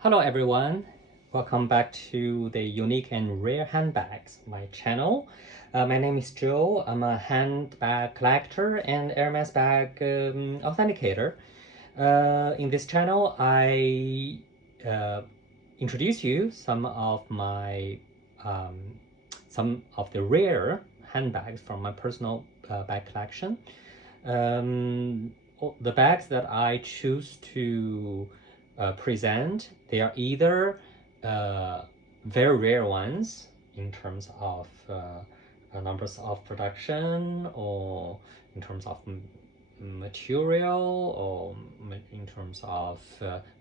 Hello everyone, welcome back to the Unique and Rare Handbags, my channel. My name is Joe. I'm a handbag collector and Hermes bag authenticator. In this channel, I introduce you some of the rare handbags from my personal bag collection. The bags that I choose to present, they are either very rare ones in terms of numbers of production, or in terms of material, or in terms of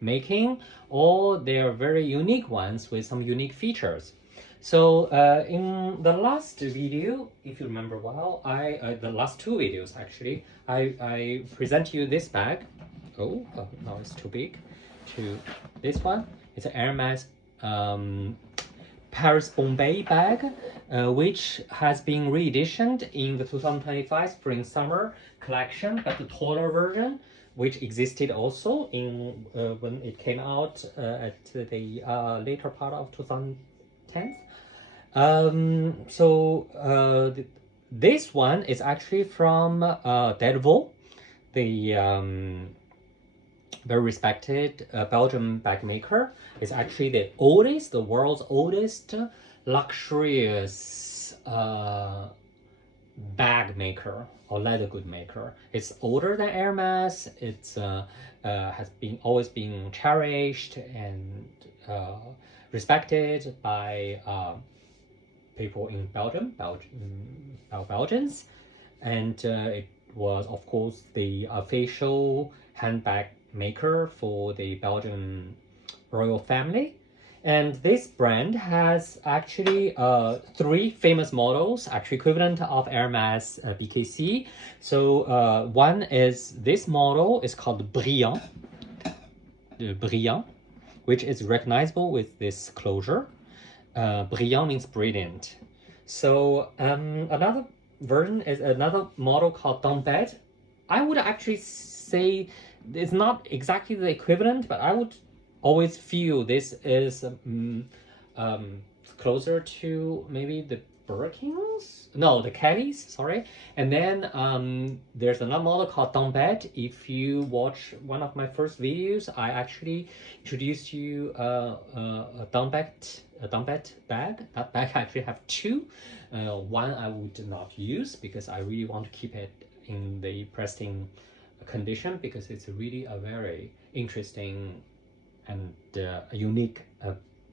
making, or they are very unique ones with some unique features. So in the last video, if you remember well, the last two videos actually, I present you this bag. No, it's too big. To this one, it's an Hermes Paris Bombay bag, which has been re-editioned in the 2025 Spring-Summer collection, but the taller version, which existed also in when it came out at the later part of 2010. This one is actually from Delvaux, the very respected Belgian bag maker. It's actually the world's oldest luxurious bag maker or leather good maker. It's older than Hermes. It's has always been cherished and respected by people in Belgians, and it was of course the official handbag maker for the Belgian royal family. And this brand has actually three famous models, actually equivalent of Hermes BKC. So one is this model is called Briliant, which is recognizable with this closure. Brillant means brilliant. So another version is another model called Tempête. I would actually say it's not exactly the equivalent, but I would always feel this is closer to maybe the Birkins? No, the Kellys, sorry. And then there's another model called Tempête. If you watch one of my first videos, I actually introduced you a Tempête bag. That bag I actually have two. One I would not use because I really want to keep it in the pristine condition, because it's really a very interesting and unique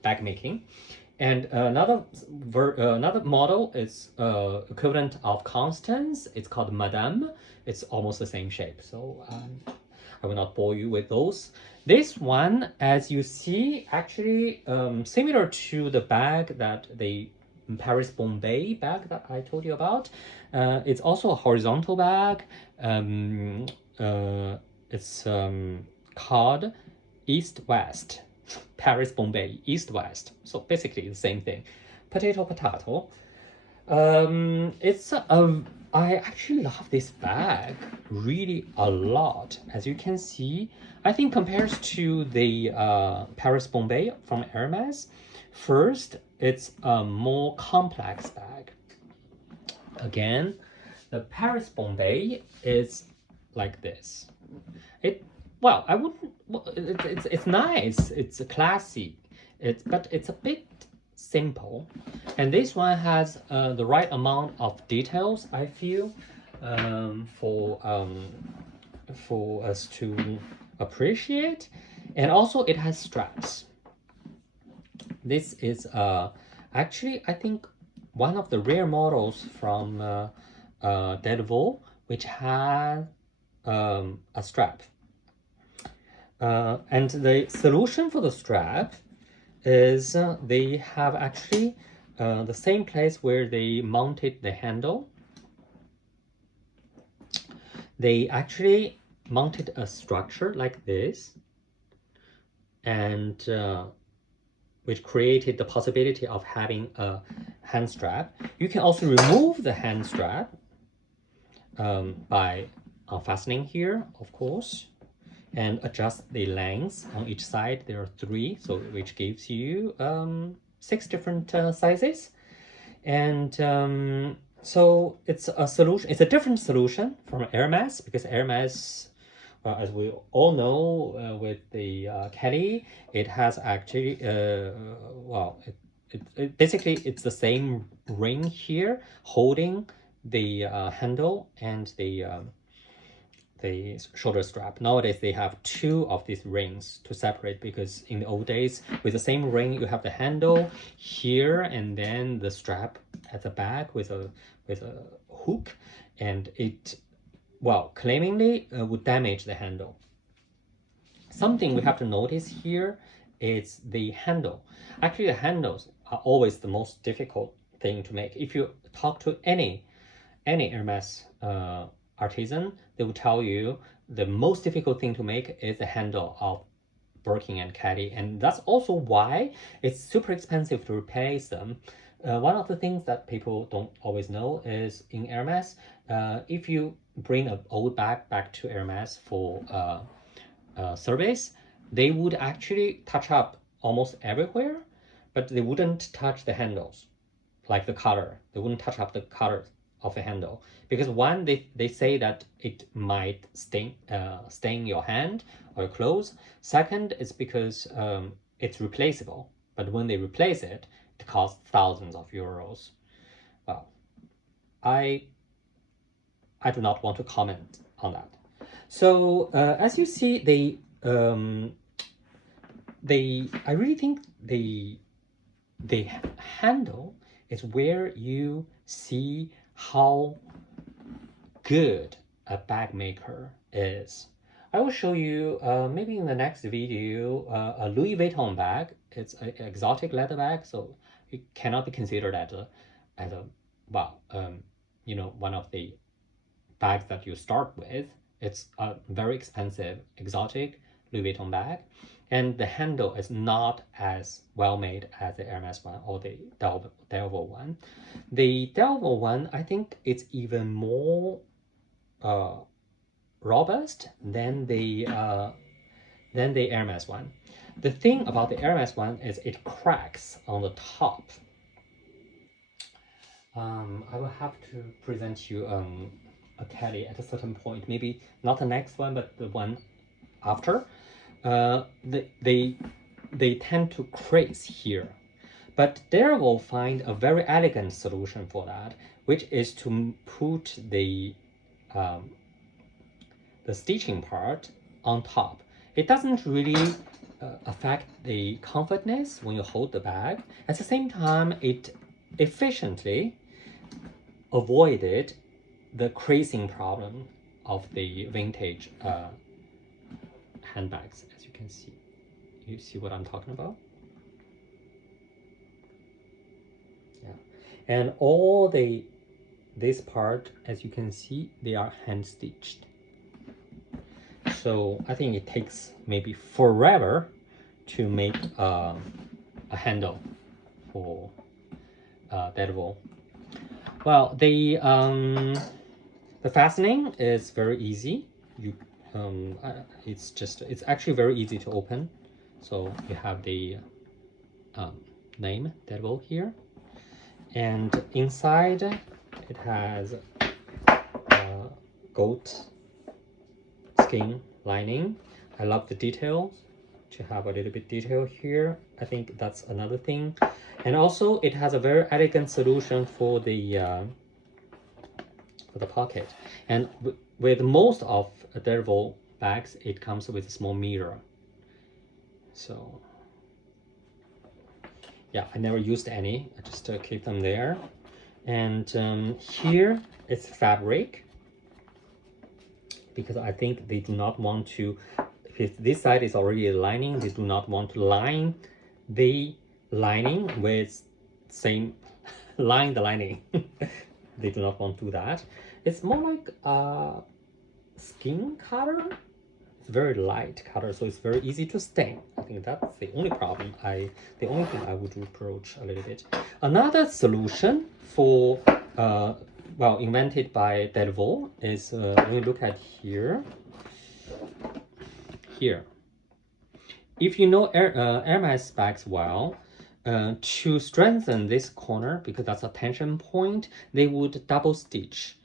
bag making. And another model is equivalent of Constance. It's called Madame. It's almost the same shape. So I will not bore you with those. This one, as you see, actually similar to the bag that the Paris Bombay bag that I told you about. It's also a horizontal bag. It's called East-West. Paris Bombay, East-West. So basically the same thing. Potato, potato. I actually love this bag really a lot. As you can see, I think compares to the Paris Bombay from Hermes, first, it's a more complex bag. Again, the Paris Bombay is like this. Well, I wouldn't. It's nice. It's classy. But it's a bit simple, and this one has the right amount of details, I feel, for us to appreciate, and also it has straps. This is actually, I think, one of the rare models from Delvaux which has a strap. And the solution for the strap is they have actually the same place where they mounted the handle. They actually mounted a structure like this, and which created the possibility of having a hand strap. You can also remove the hand strap by unfastening here, of course. and adjust the lengths on each side. There are 3, so which gives you 6 different sizes. And so it's a solution. It's a different solution from Hermes, because Hermes, as we all know, with the Kelly, it has actually well, basically it's the same ring here holding the handle and the shoulder strap. Nowadays they have 2 of these rings to separate, because in the old days with the same ring you have the handle here and then the strap at the back with a hook, and it, well, claimingly would damage the handle. Something we have to notice here is the handle. Actually, the handles are always the most difficult thing to make. If you talk to any Hermes artisan, they will tell you the most difficult thing to make is the handle of Birkin and Caddy, and that's also why it's super expensive to replace them. One of the things that people don't always know is in Hermes, if you bring an old bag back to Hermes for service, they would actually touch up almost everywhere, but they wouldn't touch the handles, like the color. They wouldn't touch up the color of the handle, because one, they say that it might stain your hand or your clothes. Second, it's because it's replaceable, but when they replace it, it costs thousands of euros. Well, I do not want to comment on that. So as you see, I really think the handle is where you see how good a bag maker is. I will show you maybe in the next video a Louis Vuitton bag. It's an exotic leather bag, so it cannot be considered as a well, you know, one of the bags that you start with. It's a very expensive exotic Louis Vuitton bag, and the handle is not as well made as the Hermes one or the Delvaux one. The Delvaux one, I think it's even more robust than the Hermes one. The thing about the Hermes one is it cracks on the top. I will have to present you a Kelly at a certain point, maybe not the next one, but the one after. They tend to crease here, but Delvaux find a very elegant solution for that, which is to put the stitching part on top. It doesn't really affect the comfortness when you hold the bag. At the same time, it efficiently avoided the creasing problem of the vintage handbags, as you can see. You see what I'm talking about? Yeah. And all this part, as you can see, they are hand stitched. So I think it takes maybe forever to make a handle for Delvaux. Well, the fastening is very easy. It's actually very easy to open. So you have the name Delvaux here, and inside it has goat skin lining. I love the details, to have a little bit detail here. I think that's another thing. And also it has a very elegant solution for the pocket. And with most of Delvaux bags, it comes with a small mirror. So yeah, I never used any. I just keep them there. And here it's fabric, because I think they do not want to, if this side is already a lining, they do not want to line the lining with line the lining. They do not want to do that. It's more like a skin color. It's very light color, so it's very easy to stain. I think that's the only problem. The only thing I would reproach a little bit. Another solution for well, invented by Delvaux is when you look at here. here. If you know Hermes bags well, to strengthen this corner, because that's a tension point, they would double stitch,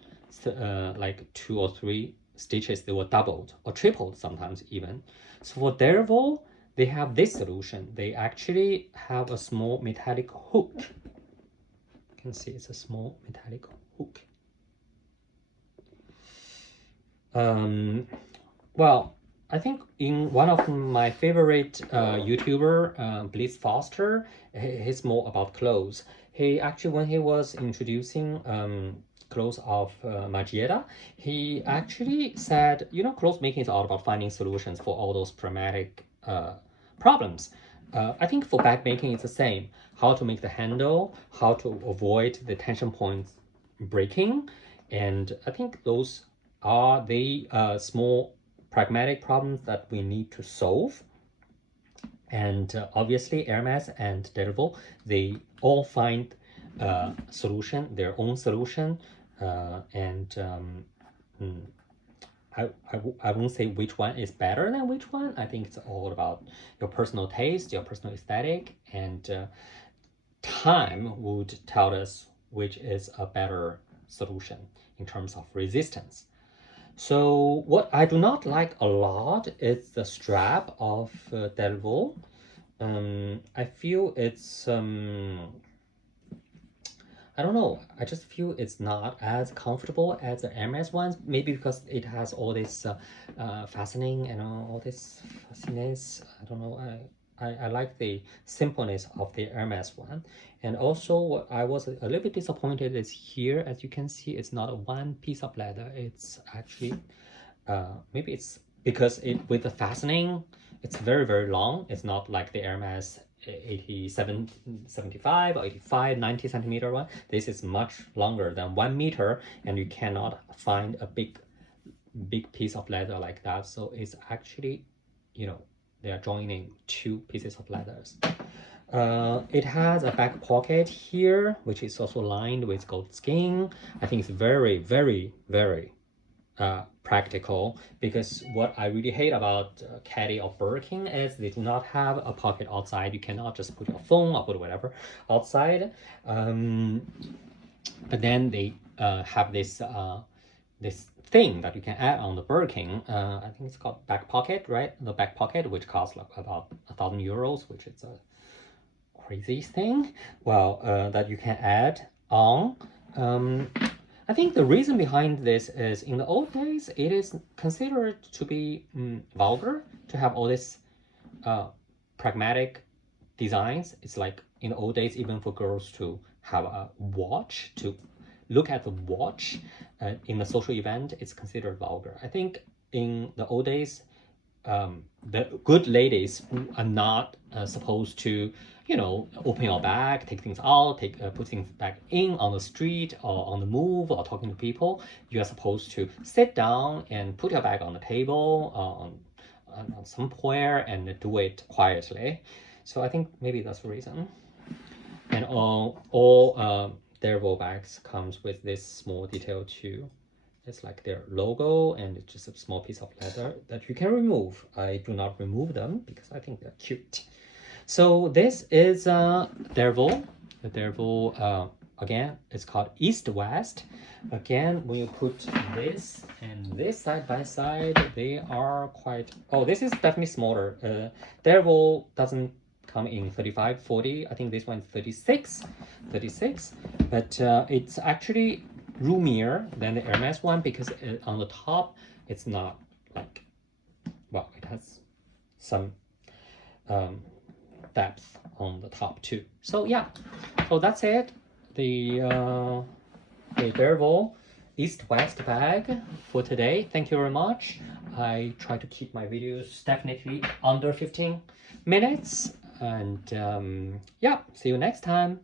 like 2 or 3 stitches. They were doubled or tripled sometimes even. So for Delvaux, they have this solution. They actually have a small metallic hook. You can see it's a small metallic hook. Well, I think in one of my favorite YouTuber, Bliss Foster, he's more about clothes. He actually, when he was introducing clothes of Magieda, he actually said, you know, clothes making is all about finding solutions for all those pragmatic problems. I think for bag making, it's the same. How to make the handle, how to avoid the tension points breaking. And I think those are the small pragmatic problems that we need to solve. And obviously Hermes and Delvaux, they all find solution, their own solution. I won't say which one is better than which one. I think it's all about your personal taste, your personal aesthetic, and time would tell us which is a better solution in terms of resistance. So what I do not like a lot is the strap of Delvaux. I feel it's I don't know. I just feel it's not as comfortable as the Hermes ones. Maybe because it has all this fastening and all this fussiness. I don't know. I like the simpleness of the Hermes one. And also what I was a little bit disappointed is here, as you can see, it's not a one piece of leather. It's actually, maybe it's because it with the fastening, it's very, very long. It's not like the Hermes 87, 75 or 85, 90 centimeter one. This is much longer than 1 meter, and you cannot find a big piece of leather like that. So it's actually, you know, they are joining 2 pieces of leathers. It has a back pocket here, which is also lined with gold skin. I think it's very, very, very practical, because what I really hate about Caddy or Burger King is they do not have a pocket outside. You cannot just put your phone or put whatever outside. But then they have this this thing that you can add on the Burger King. I think it's called back pocket, right? The back pocket, which costs like about €1,000, which is a crazy thing. Well, that you can add on. I think the reason behind this is in the old days, it is considered to be vulgar to have all this pragmatic designs. It's like in the old days, even for girls to have a watch, to look at the watch in a social event, it's considered vulgar. I think in the old days, the good ladies who are not supposed to, you know, open your bag, take things out, put things back in on the street or on the move or talking to people. You are supposed to sit down and put your bag on the table on somewhere and do it quietly. So I think maybe that's the reason. And all Delvaux bags comes with this small detail too. It's like their logo, and it's just a small piece of leather that you can remove. I do not remove them because I think they're cute. So this is Delvaux. The Delvaux, again, it's called East-West. Again, when you put this and this side by side, they are quite... Oh, this is definitely smaller. Delvaux doesn't come in 35, 40. I think this one is 36. But it's actually roomier than the Hermes one because on the top it's not like, well, it has some depth on the top too. So yeah, so that's it. The Delvaux East-West bag for today. Thank you very much. I try to keep my videos definitely under 15 minutes, and yeah, see you next time.